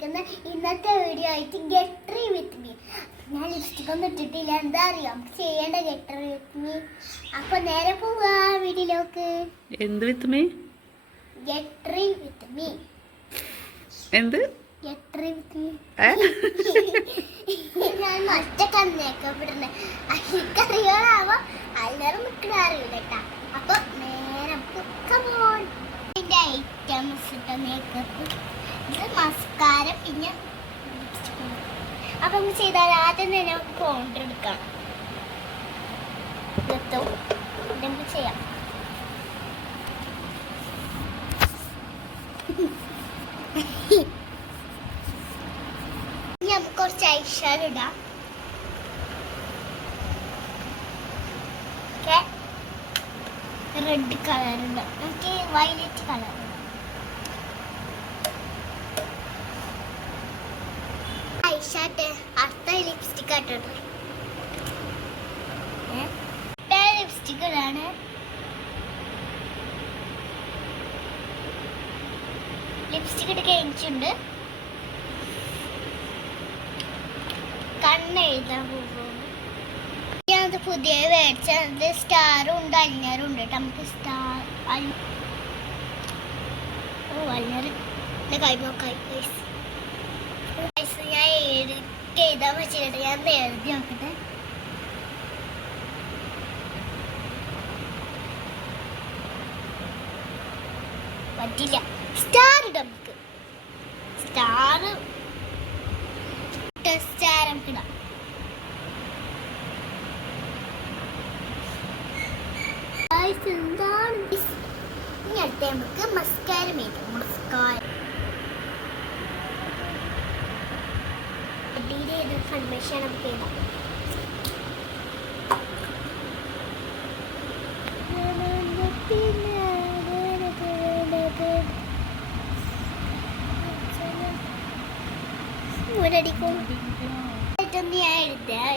വന്നിരിക്കുന്ന ഇന്നത്തെ വീഡിയോ ആയിട്ട് ഗെറ്റ് റെഡി വിത്ത് മീ. ഞാൻ ലിപ്സ്റ്റിക് ഒന്നും ഇട്ടിട്ടില്ല, എന്താ അറിയാം ചെയ്യേണ്ട ഗെറ്റ് റെഡി വിത്ത് മീ. അപ്പൊ നേരെ പോവാ വീഡിയോയിലേക്ക്. എന്ത് with me? Get ready with me. എന്ത് ഗെറ്റ് റെഡി വിത്ത് മീ? ഞാൻ ഒറ്റക്കാണ് മേക്കപ്പ് ഇടുന്നത്. എനിക്കറിയാവോ എല്ലാവരും നിൽക്കണ അറിയില്ല കേട്ടാ. അപ്പൊ നേരെ കമോൺ ഐറ്റംസ് ഇട്ട മേക്കപ്പ്, ഇത് മസ്കാര, പിന്നെ അപ്പൊ നമുക്ക് ചെയ്താൽ ആദ്യം തന്നെ നമുക്ക് കോണ്ടർ എടുക്കാം. നമുക്ക് ചെയ്യാം. ഇനി നമുക്ക് കുറച്ച് ഐഷാഡോ ഇടാം. റെഡ് കളർ ഉണ്ട്, നമുക്ക് വയലറ്റ് കളർ. ഐഷാട്ട് അടുത്ത ലിപ്സ്റ്റിക് ആട്ടോ. ലിപ്സ്റ്റിക് ഇടാണ്. ലിപ്സ്റ്റിക് ഇട്ട് കഴിഞ്ഞിട്ടുണ്ട്. കണ്ണെഴുതാൻ പോകുന്നു. അത് പുതിയ മേടിച്ചത് സ്റ്റാറും ഉണ്ട് അലിഞ്ഞറും ഉണ്ട് കേട്ടോ. നമുക്ക് സ്റ്റാർ അലിഞ്ഞറിന്റെ കൈ നോക്കായി. ഞാൻ എഴുതാൻ വെച്ചിട്ട് ഞാൻ എഴുതി നോക്കട്ടെ. പറ്റില്ല. സ്റ്റാർ ഇടാം നമുക്ക്. സ്റ്റാർ നമുക്ക് ഇടാം. എന്താണ് ഇനി അടുത്ത നമുക്ക് മസ്കാര മേടിക്കാം. മസ്കാര കൺവെൻഷൻ നമുക്ക് ഇടാം. ഞാൻ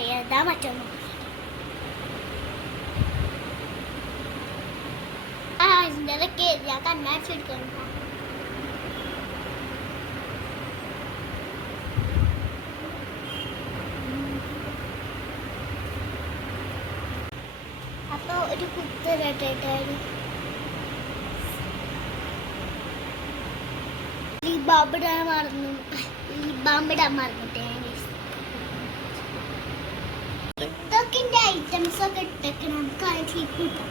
എഴുതാ മറ്റൊന്നും ഇതിൻ്റെതൊക്കെ ഞാൻ കണ്ണാടിച്ചെടുക്കണം. അപ്പൊ ഒരു കുത്തരായിട്ടാണ് ലിബാമ്പിടാൻ മറന്നിട്ടേ. ഇതൊക്കെ എൻ്റെ ഐറ്റംസ് ഒക്കെ ഇട്ടൊക്കെ നമുക്ക് ആ ക്ലിപ്പ് കിട്ടാം.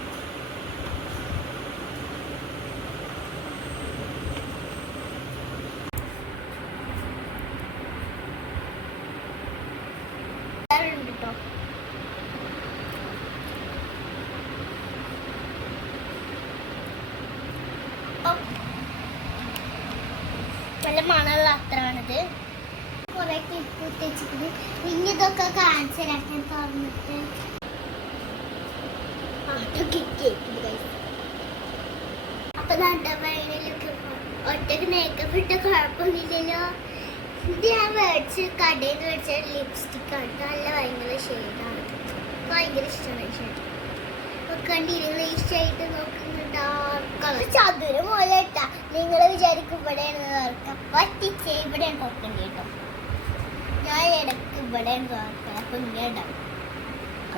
നല്ല മണമുള്ള അത്രയാണിത്. കുറെ ക്ലിപ്പ് കുത്തിച്ചിട്ട് പിന്നെ ഇതൊക്കെ കാണിച്ചരാക്കാൻ തുറന്നിട്ട് അപ്പൊ നട്ടവയിലൊക്കെ ഒറ്റക്ക് മേക്കപ്പ് ഇട്ട കുഴപ്പമൊന്നുമില്ലല്ലോ. ഇത് ഞാൻ മേടിച്ച് കടയിൽ നിന്ന് മേടിച്ച ലിപ്സ്റ്റിക് ആണ്. നല്ല ഭയങ്കര ഷെയ്ഡാണ്. ഭയങ്കര ഇഷ്ടമാണ് ഷെയ്ഡ്. കണ്ടിരുന്ന ഈ ഷെയ്ഡ് നോക്കുന്ന ഡാർക്ക് കളർ ചതുരം പോലെ ഇട്ടാ നിങ്ങൾ വിചാരിക്കും ഇവിടെയാണ് നോക്കാം. പറ്റിച്ചേ ഇവിടെയാണ് നോക്കേണ്ടി കേട്ടോ. ഞാൻ ഇടയ്ക്ക് ഇവിടെയാണ് നോക്കാം. അപ്പൊ ഇങ്ങനെ ഇടാം.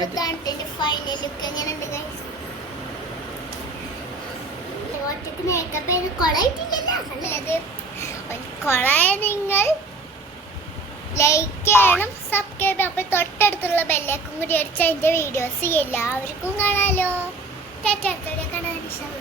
അതാണ് ഫൈനൽ ലുക്ക്. എങ്ങനെയുണ്ട് ഗൈസ്? ഒറ്റക്ക് മേക്കപ്പ് ചെയ്ത് കൊളായിട്ടില്ലല്ലോ. നല്ലത് കൊളായ നിങ്ങൾ ലൈക്ക് ചെയ്യണം, സബ്സ്ക്രൈബ് ചെയ്യണം. അപ്പൊ തൊട്ടടുത്തുള്ള ബെല്ലൈക്കൺ കൂടി അടിച്ചാൽ എൻ്റെ വീഡിയോസ് എല്ലാവർക്കും കാണാലോ. ടാറ്റാ കാണാൻ ഇഷ്ടം.